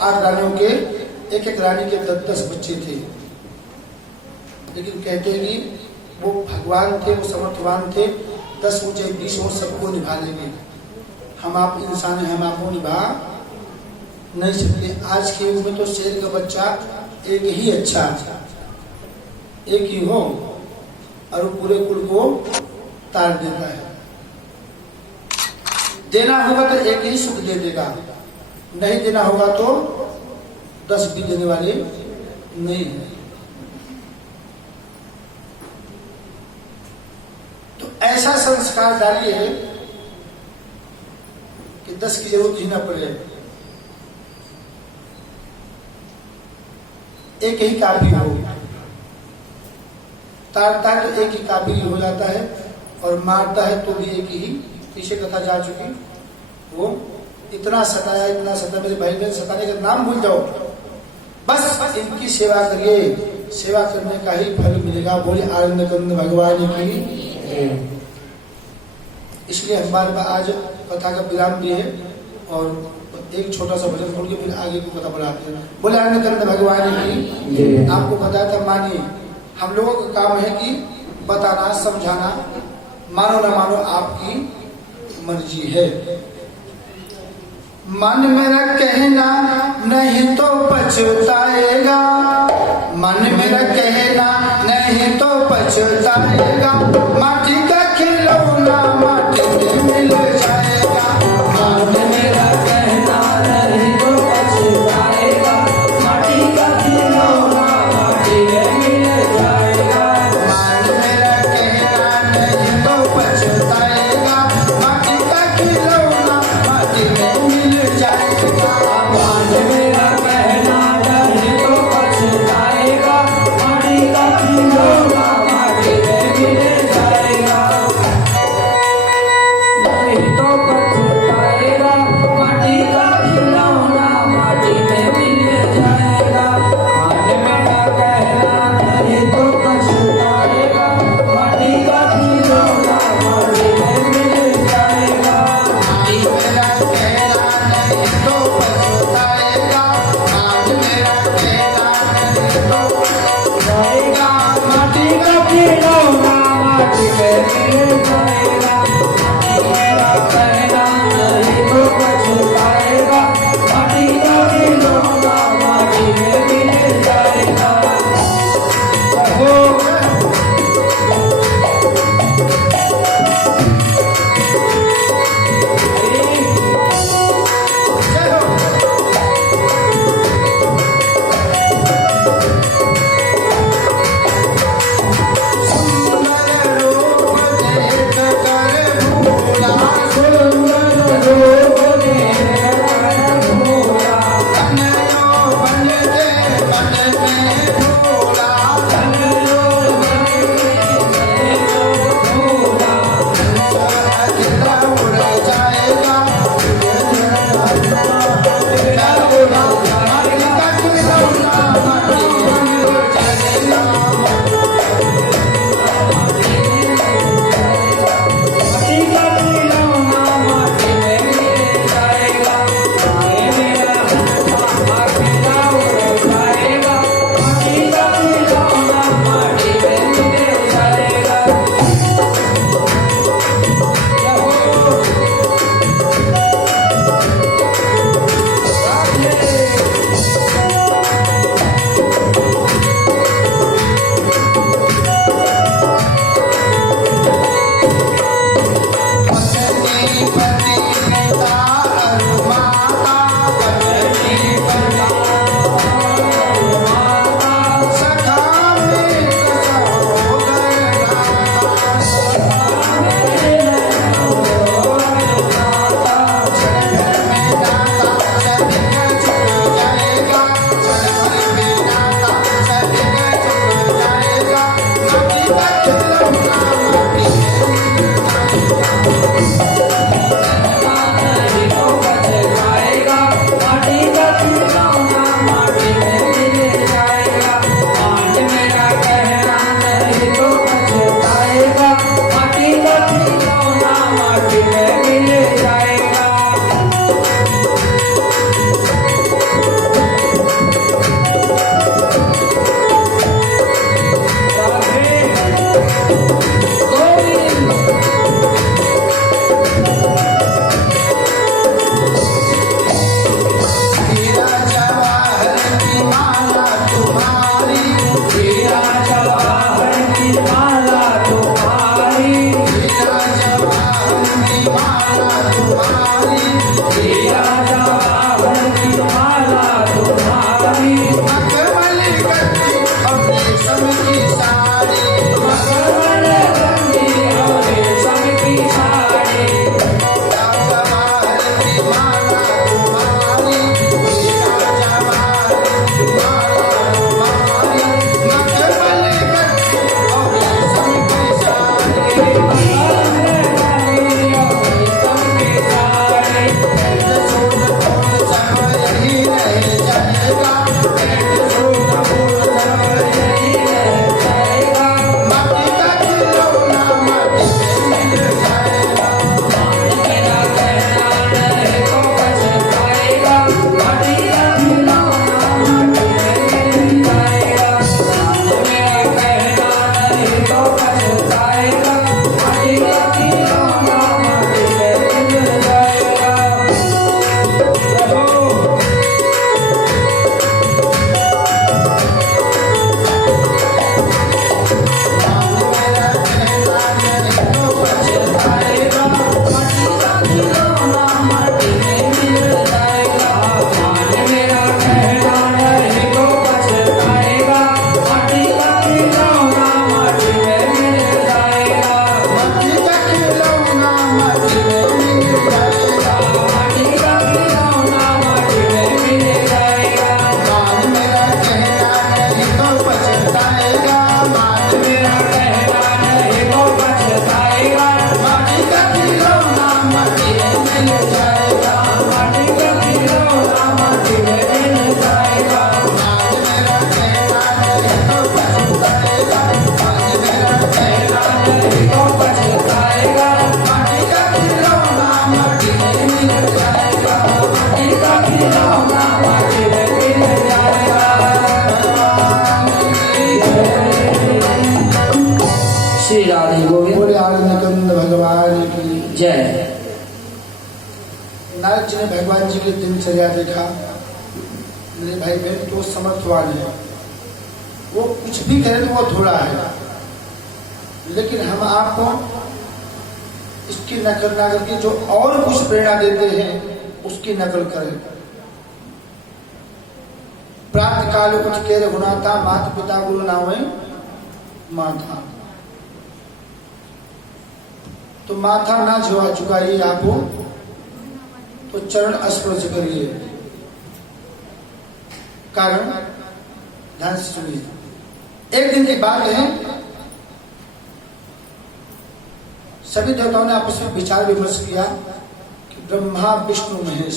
8 रानियों के एक एक रानी के 10-10 बच्चे थे, लेकिन कहते हैं कि वो भगवान थे, वो समर्थवान थे, 10 हो चाहे 20 हो सबको निभा लेंगे। हम आप इंसान हैं, हम आपको निभा नहीं सकते। आज के युग में तो शेर का बच्चा एक ही अच्छा, एक ही हो और वो पूरे कुल को तार देता है। देना होगा तो एक ही सुख दे देगा, नहीं देना होगा तो 10 भी देने वाले नहीं है। तो ऐसा संस्कार डालिए कि 10 की जरूरत ही ना पड़े, एक ही काफी हो। तारता है तो एक ही काफी हो जाता है, और मारता है तो भी एक ही। पीछे कथा जा चुकी, वो इतना सताया, इतना सताया, मेरे भाई बहन सताने का नाम भूल जाओ, बस इनकी सेवा करिए, सेवा करने का ही फल मिलेगा। बोले आनंद कंद भगवान की। इसलिए हमारे पास आज कथा का विराम भी है, और एक छोटा सा भजन बोल के फिर आगे को कथा बढ़ाते हैं। बोले आनंद कंद भगवान की। आपको बताया था, मानिए हम लोगों का काम है कि बताना, समझाना, मानो ना मानो आपकी मर्जी है। मन मेरा कहना नहीं तो पछताएगा, मन मेरा कहना नहीं तो पछताएगा, माटी का खिलौना माटी में मिल जाएगा। मन मेरा कहना नहीं तो पछताएगा, माटी का खिलौना माटी में मिल जाएगा। मन मेरा कहना नहीं तो पछताएगा, माटी का खिलौना माटी में मिल जाएगा। मन मेरा कहना नहीं तो ने भगवान जी की दिनचर्या देखा, मेरे भाई बहन तो समर्थवान है, वो कुछ भी करे तो वो थोड़ा है, लेकिन हम आपको इसकी नकल ना करके जो और कुछ प्रेरणा देते हैं उसकी नकल करें। प्रातः काल उठ के रघुनाथा, माता पिता गुरु नामे माथा। तो माथा ना झुकाइए आपको, तो चरण स्पर्श करिए। कारण ध्यान से सुनिए। एक दिन की बात है, सभी देवताओं ने आपस में विचार विमर्श किया कि ब्रह्मा विष्णु महेश,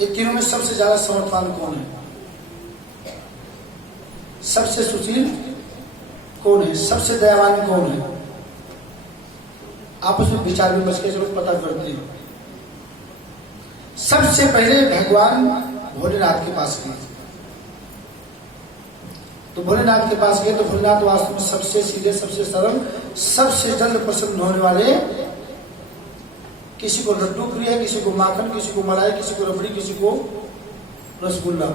ये तीनों में सबसे ज्यादा समर्थवान कौन है, सबसे सुशील कौन है, सबसे दयावान कौन है। आपस में विचार विमर्श के जरूर पता करते हैं। सबसे पहले भगवान भोलेनाथ के पास गए। तो भोलेनाथ के पास गए तो भोलेनाथ वास्तव में सबसे सीधे, सबसे सरल, सबसे जल्द प्रसन्न होने वाले। किसी को लड्डू प्रिय है, किसी को माखन, किसी को मलाई, किसी को रबड़ी, किसी को रसगुल्ला।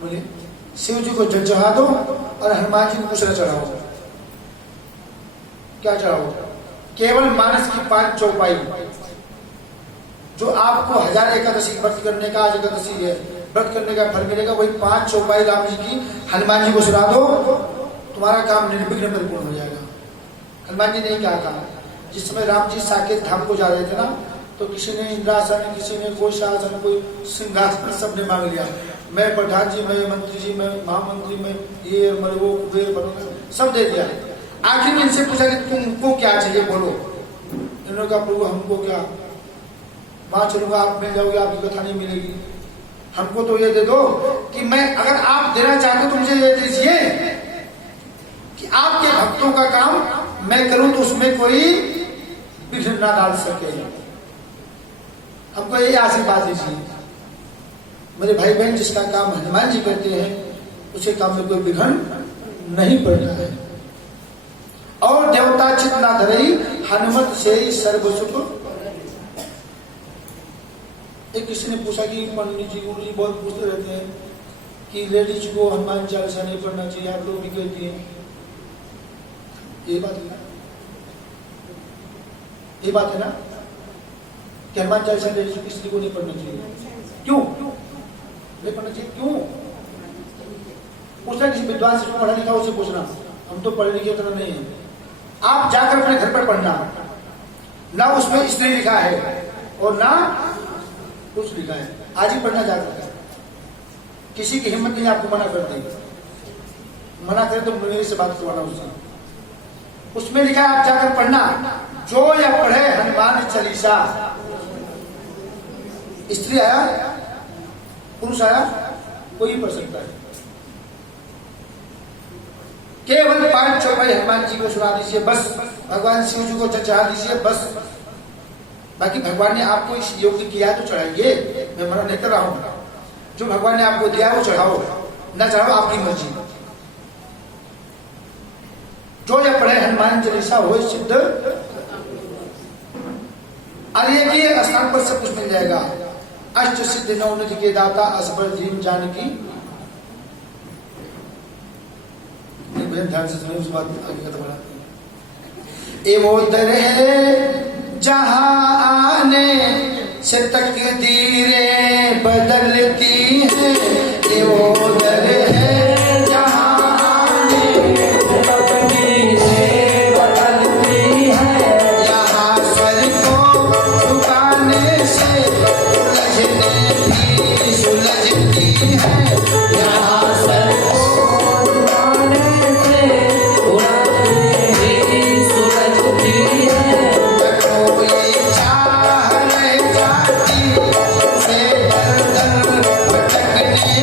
बोले शिव जी को जल चढ़ा दो और हनुमान जी को कुछ न चढ़ाओ। क्या चढ़ाओ? केवल मानस की 5 चौपाई, जो आपको 1000 एकादशी व्रत करने का, आज एकादशी है, व्रत करने का फल मिलेगा, वही 5 चौपाई राम जी की हनुमान जी को सुना दो, तुम्हारा काम निर्विघ्न परिपूर्ण हो जाएगा। हनुमान जी ने क्या कहा? जिस समय राम जी साकेत धाम को जा रहे थे ना, तो किसी ने इंद्रासन, किसी ने कोई शासन, कोई सिंहासन, सबने मांग लिया। मैं प्रधान जी, मैं मंत्री जी, मैं महामंत्री, मैं ये मलवो कुबेर बनूंगा, सब दे दिया। आखिर में इनसे पूछा कि तुमको क्या चाहिए, बोलो। इन्होंने कहा प्रभु हमको क्या, वहां चलूंगा आप मिल जाओगे, आपकी कथा नहीं मिलेगी। हमको तो ये दे दो कि मैं, अगर आप देना चाहते हो तो मुझे ये दीजिए कि आपके भक्तों का काम मैं करूं तो उसमें कोई विघ्न ना डाल सके। हमको ये आशीर्वाद दीजिए। मेरे भाई बहन, जिसका काम हनुमान जी करते हैं उसे काम में कोई विघ्न नहीं पड़ता है। और देवता चित ना धरई, हनुमत से ही सर्व सुख। एक किसी ने पूछा कि पंडित जी, गुरु जी बहुत पूछते रहते हैं कि लेडीज को हनुमान चालीसा नहीं पढ़ना चाहिए, आप लोग भी कहती हैं। ये बात है ना, ये बात है ना कि हनुमान चालीसा लेडीज को किसी को नहीं पढ़ना चाहिए। क्यों नहीं पढ़ना चाहिए? क्यों पूछना? किसी विद्वान से पढ़ा लिखा उसे पूछना। हम तो पढ़े लिखे तरह नहीं है। आप जाकर अपने घर पर पढ़ना, ना उसमें स्त्री लिखा है और ना कुछ लिखा है, आज ही पढ़ना जाकर। किसी की हिम्मत नहीं आपको मना कर देगी। मना करे तो मेरे से बात करवाना उससे। उसमें लिखा है आप जाकर पढ़ना, जो या पढ़े हनुमान चालीसा। स्त्री आया, पुरुष आया, कोई पढ़ सकता है। केवल 5 चौपाई हनुमान जी को सुना दीजिए, बस। भगवान शिव जी को चढ़ा दीजिए, बस। बाकी भगवान ने आपको इस योग्य किया तो चढ़ाइए, मैं मना नहीं कर रहा हूं। जो भगवान ने आपको दिया वो चढ़ाओ, न चढ़ाओ आपकी मर्जी। जो या पढ़े हनुमान चालीसा हो सिद्ध। और ये स्थान पर सब कुछ मिल जाएगा। अष्ट सिद्धि नवनिधि के दाता असबर धीम जानकी। ध्यान से सुनिए, उस बात आगे खत्म बढ़ाते हैं। वो दर है जहां आने से तकदीरें बदलती हैं। ये वो दर है जहां आने से तकदीरें बदलती हैं। यहाँ स्वर को झुकाने से उलझने भी सुलझती है। यहाँ स्वर को झुकाने से उलझने भी सुलझती है। चाह रह जाती से दर दर भटकने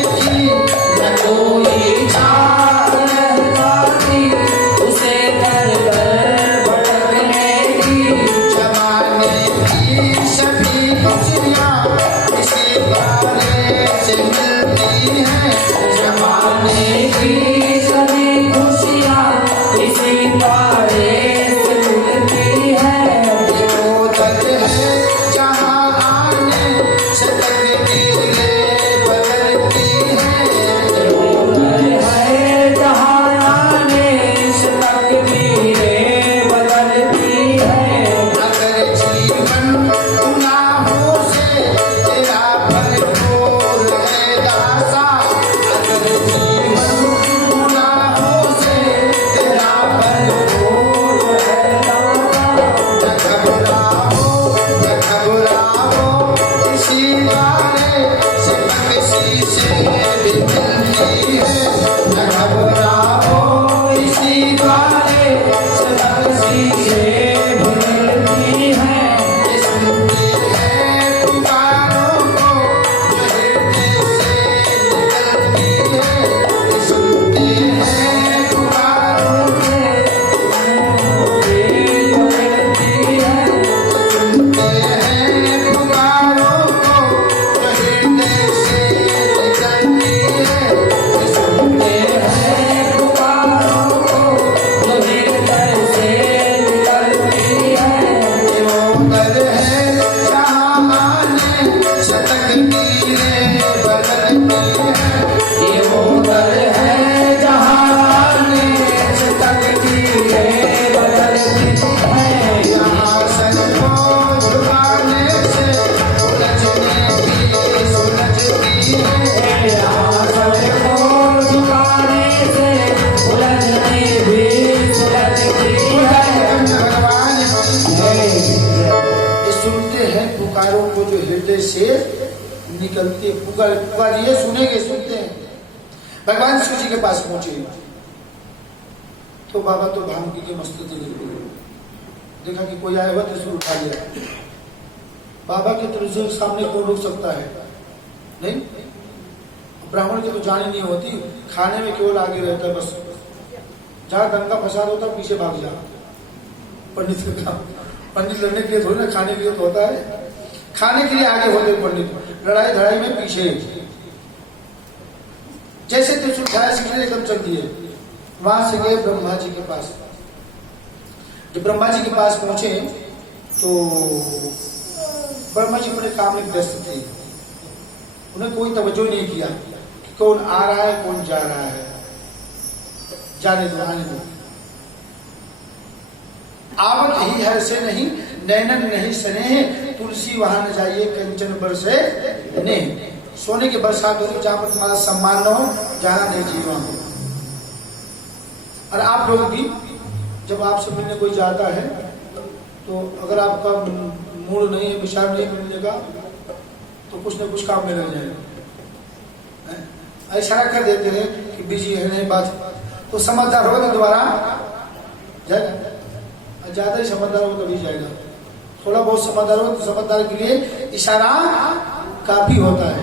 निकलती पुकारिए, सुनेंगे, सुनते हैं। भगवान शिव जी के पास पहुंचे तो बाबा तो भांग के मस्त थे, देखा कि कोई आया हुआ त्रिशूल उठा लिया। बाबा के त्रिशूल सामने कौन रोक सकता है? नहीं। ब्राह्मण की तो जान ही नहीं होती, खाने में केवल आगे रहता है, बस जहां दंगा फसाद होता पीछे भाग जा। पंडित का काम, पंडित लड़ने के लिए थोड़ी ना, खाने के लिए तो होता है। खाने के लिए आगे होते पंडित, लड़ाई धड़ाई में पीछे। जैसे त्रिशूल उठाया सीधे एकदम चल दिए। वहां से गए ब्रह्मा जी के पास। जब ब्रह्मा जी के पास पहुंचे तो ब्रह्मा जी अपने काम में व्यस्त थे, उन्हें कोई तवज्जो नहीं किया कि कौन आ रहा है कौन जा रहा है। जाने दो, आने दो। आवत ही हर से नहीं, नैनन नहीं सने, तुलसी वहां न जाइए कंचन बरसे नहीं। सोने की बरसात होगी जहां पर तुम्हारा सम्मान न हो, जहां नहीं जीवा हो। और आप लोग भी जब आपसे मिलने कोई जाता है तो अगर आपका मूड नहीं है, विचार नहीं मिलने का, तो कुछ न कुछ काम में लग जाएगा। इशारा कर देते हैं कि बिजी है, नहीं बात, तो समझदार होगा तो दोबारा जाएगा। ज्यादा ही समझदार होगा तभी जाएगा। थोड़ा बहुत समझदार होगा तो समझदार के लिए इशारा काफी होता है।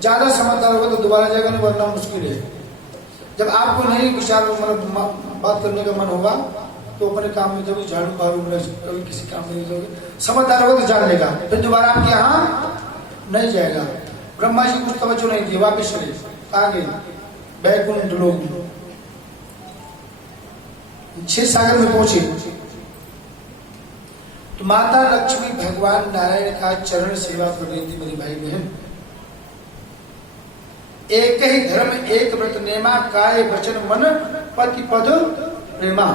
ज्यादा समझदार होगा तो दोबारा जाएगा, नहीं वरना मुश्किल है। जब आपको नहीं विचार मतलब बात करने का मन होगा तो अपने काम में कभी झाड़ू मारू, कभी किसी काम में जाओगे। समझदार होगा तो जान लेगा, फिर दोबारा आपके यहाँ नहीं जाएगा। ब्रह्मा जी कुछ तवज्जो नहीं थी, वापिस चले। कहाँ गए? बैकुंठ लोग। क्षीर सागर में पहुंचे तो माता लक्ष्मी भगवान नारायण का चरण सेवा कर रही थी। मेरी भाई बहन, एक ही धर्म एक व्रत नेमा, काय वचन मन पति पद प्रेमा।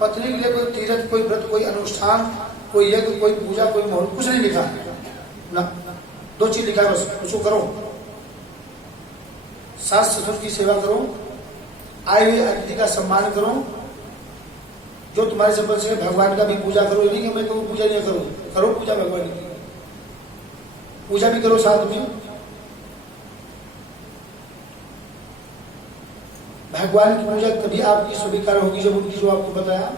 पत्नी के लिए कोई तीर्थ, कोई व्रत, कोई अनुष्ठान, कोई यज्ञ, कोई पूजा, कोई मुहूर्त, कुछ नहीं लिखा ना। दो चीज लिखा है बस, उसको करो। सास ससुर की सेवा करो, आए हुए अतिथि का सम्मान करो, जो तुम्हारे संबंध से भगवान का भी पूजा करो। ये नहीं कि मैं तो पूजा नहीं करो, करो पूजा भगवान की, पूजा भी करो साथ में। भगवान की पूजा तभी आपकी स्वीकार होगी जब उनकी जो आपको बताया।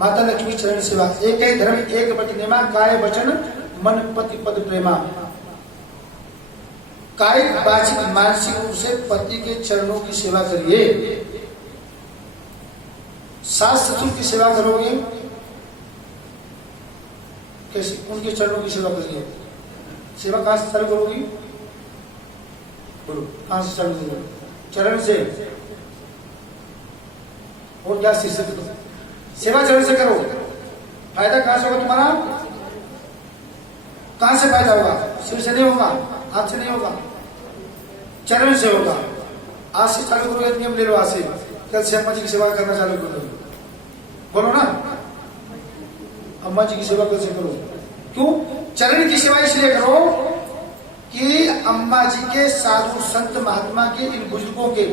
माता लक्ष्मी चरण सेवा, एक ही धर्म एक व्रत नेमा, काय वचन मन पति पद प्रेमा। कायिक वाचिक मानसिक रूप से पति के चरणों की सेवा करिए। सास ससुर की सेवा करोगे कैसे? उनके चरणों की सेवा करिए। सेवा कहां से चालू करोगी? बोलो, कहां से चालू करोगे? चरण से। और क्या शीर्षक? सेवा चरण से करो। फायदा कहां से होगा तुम्हारा? कहां से फायदा होगा? सिर से नहीं होगा, हाथ से नहीं होगा, चरण से होगा। आज से चालू करो, नियम ले लो आज से, कल से अम्मा जी की सेवा करना चालू कर दो। बोलो ना, अम्मा जी की सेवा कैसे करो? क्यों? चरण की सेवा इसलिए करो कि अम्मा जी के, साधु संत महात्मा के, इन बुजुर्गों के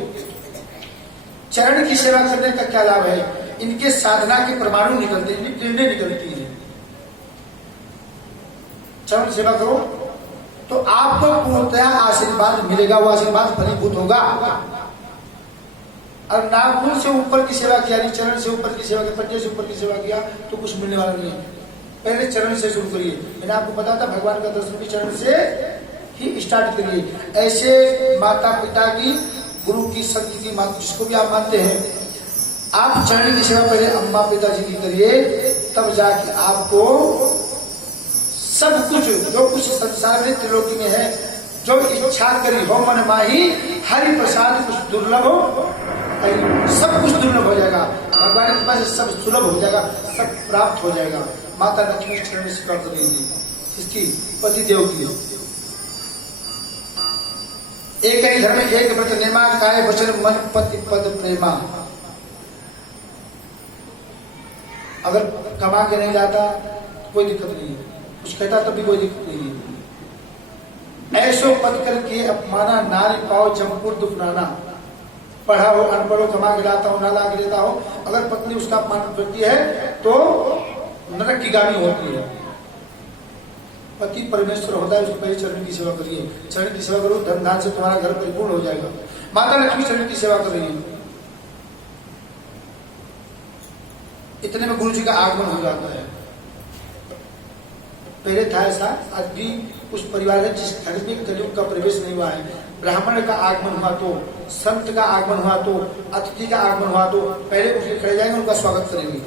चरण की सेवा करने का क्या लाभ है? इनके साधना के परमाणु निकलते हैं, इनकी किरणें निकलती हैं। चरण सेवा करो तो आपको पूर्णतया आशीर्वाद मिलेगा, वो आशीर्वाद फलीभूत होगा। और नाखून से ऊपर की सेवा किया, नहीं चरण से ऊपर की सेवा किया, पंजे से ऊपर की सेवा किया तो कुछ मिलने वाला नहीं है। पहले चरण से शुरू करिए। मैंने आपको बताया था भगवान का दर्शन भी चरण से ही स्टार्ट करिए। ऐसे माता पिता की, गुरु की, संत की, माता जिसको भी आप मानते हैं, आप चरण की सेवा पहले अम्मा पिताजी की करिए, तब जाके आपको सब कुछ जो कुछ संसार में त्रिलोकी में है, जो इच्छा करी हो मन माही, हरि प्रसाद कुछ दुर्लभ हो, सब कुछ दुर्लभ हो जाएगा। भगवान के पास सब सुलभ हो जाएगा, सब प्राप्त हो जाएगा। माता लक्ष्मी चरण में स्वीकार कर लीजिए इसकी पति देव की। एक ही धर्म एक व्रत नेमा, काय वचन मन पति पद प्रेमा। अगर कमा के नहीं लाता कोई दिक्कत नहीं है, कुछ कहता तब भी कोई दिक्कत नहीं है। ऐसो पद करके अपमाना, नारी पाओ जमपुर दुखनाना। पढ़ा हो, अनपढ़ हो, कमा के लाता हो, ना ला के लेता हो, अगर पत्नी उसका अपमान करती है तो नरक की गामी होती है। पति परमेश्वर होता है, उसको पहले चरण की सेवा करिए। चरण की सेवा करो, धन धान से तुम्हारा घर परिपूर्ण हो जाएगा। माता लक्ष्मी चरण की सेवा कर रही है, इतने में गुरु जी का आगमन हो जाता है। पहले था ऐसा, आज भी उस परिवार है जिस घर में कलयुग का प्रवेश नहीं हुआ है, ब्राह्मण का आगमन हुआ तो, संत का आगमन हुआ तो, अतिथि का आगमन हुआ तो पहले उसके खड़े जाएंगे, उनका स्वागत करेंगे।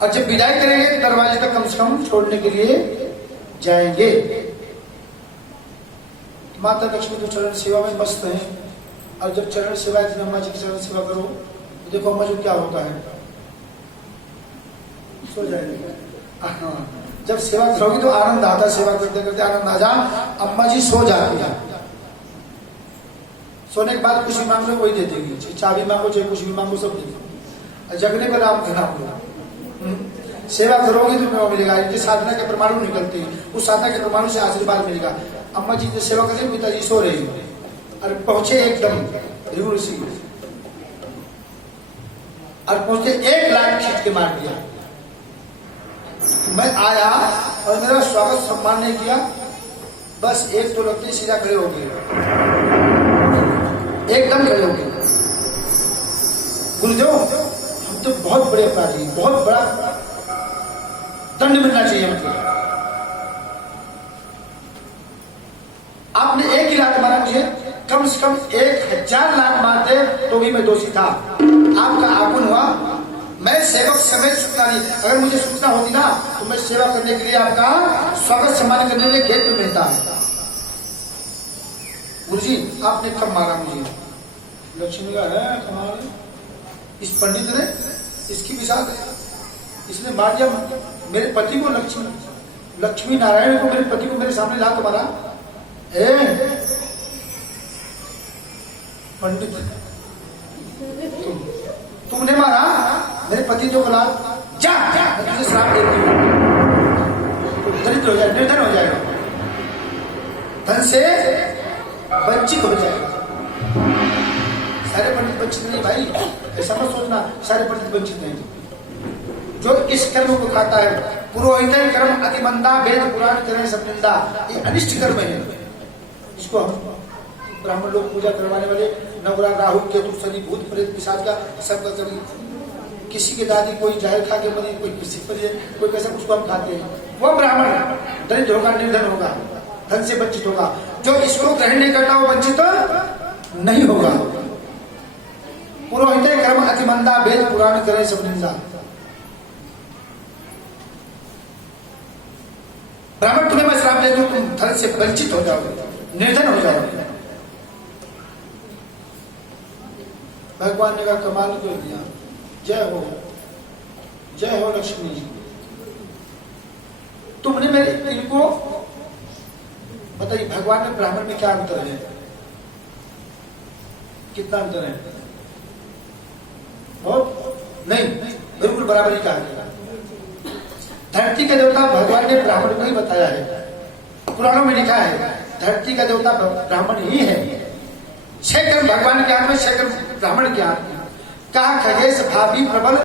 और जब विदाई करेंगे तो दरवाजे तक कम से कम छोड़ने के लिए जाएंगे। माता लक्ष्मी तो चरण सेवा में मस्त है। और जब चरण सेवा, अम्मा जी की चरण सेवा करो तो देखो अम्मा जी क्या होता है, सो जाएंगे। जब सेवा करोगी तो आनंद आता है, सेवा करते करते आनंद आ जा। अम्मा जी सो जाती है, सोने के बाद कुछ भी मांग लो वही दे देगी, चाबी मांगो चाहे कुछ भी मांगो सब दे देगी। जगने पर राम का नाम लो, सेवा करोगे तो क्या मिलेगा? इनके साधना के परमाणु निकलते हैं, उस साधना के परमाणु से आशीर्वाद मिलेगा। अम्मा जी की सेवा करें, पिताजी सो रहे हैं और पहुंचे एकदम ऋषि और पहुंचे, 1 लाख खींच के मार दिया। मैं आया और मेरा स्वागत सम्मान नहीं किया, बस एक तो लगते सीधा खड़े हो गए, एकदम खड़े हो गए। गुरुदेव हम तो बहुत बड़े अपराधी, बहुत बड़ा दंड मिलना चाहिए हमको। आपने एक ही लात मारा मुझे, कम से कम 1000 लात मारते तो भी मैं दोषी था। आपका आगमन हुआ, मैं सेवक समेत सुखना नहीं। अगर मुझे सूचना होती ना तो मैं सेवा करने के लिए, आपका स्वागत सम्मान करने के लिए खेत में रहता। गुरुजी आपने कब मारा मुझे? लक्ष्मी का है कमाल, इस पंडित ने, इसकी विशाल, इसने मार दिया मेरे पति को। लक्ष्मी नारायण को, मेरे पति को मेरे सामने ला तो मारा। पंडित तुमने मारा मेरे पति जो कला, जा मैं तुझे श्राप देती हूँ, दरिद्र हो जाए, निर्धन हो जाएगा, धन से वंचित हो जाएगा। सारे पंडित वंचित नहीं भाई, ऐसा मत सोचना सारे पंडित वंचित नहीं। जो इस कर्म को खाता है, पुरोहित कर्म अति मंदा, वेद पुराण करें सब निंदा, ये अनिष्ट कर्म है। इसको हम ब्राह्मण लोग पूजा करवाने वाले नवग्रह, राहु, केतु, शनि, भूत, प्रेत, पिशाच का सबका कभी किसी की दादी कोई जहर खा के मरी, कोई किसी पर, कोई कैसा, उसको हम खाते हैं। वो ब्राह्मण दरिद्र होगा, निर्धन होगा, धन से वंचित होगा। जो इसको ग्रहण नहीं करता वो वंचित नहीं होगा। पुरोहित कर्म अति मंदा, वेद पुराण करें सब निंदा। ब्राह्मण तुम्हें मैं श्राप दे दूं, तुम धन से वंचित हो जाओगे, निर्धन हो जाओगे। भगवान ने कहा कमाल कर दिया, जय हो लक्ष्मी जी। तुमने मेरे इनको बताइए, भगवान में ब्राह्मण में क्या अंतर है? कितना अंतर है? बहुत नहीं, बिल्कुल बराबर ही कहा गया। धरती का देवता भगवान ने ब्राह्मण को ही बताया है, पुराणों में लिखा है धरती का देवता ब्राह्मण ही है। 6 कर्म भगवान के हाथ में, 6 कर्म ब्राह्मण के हाथ में। कहा खगेश भाभी प्रबल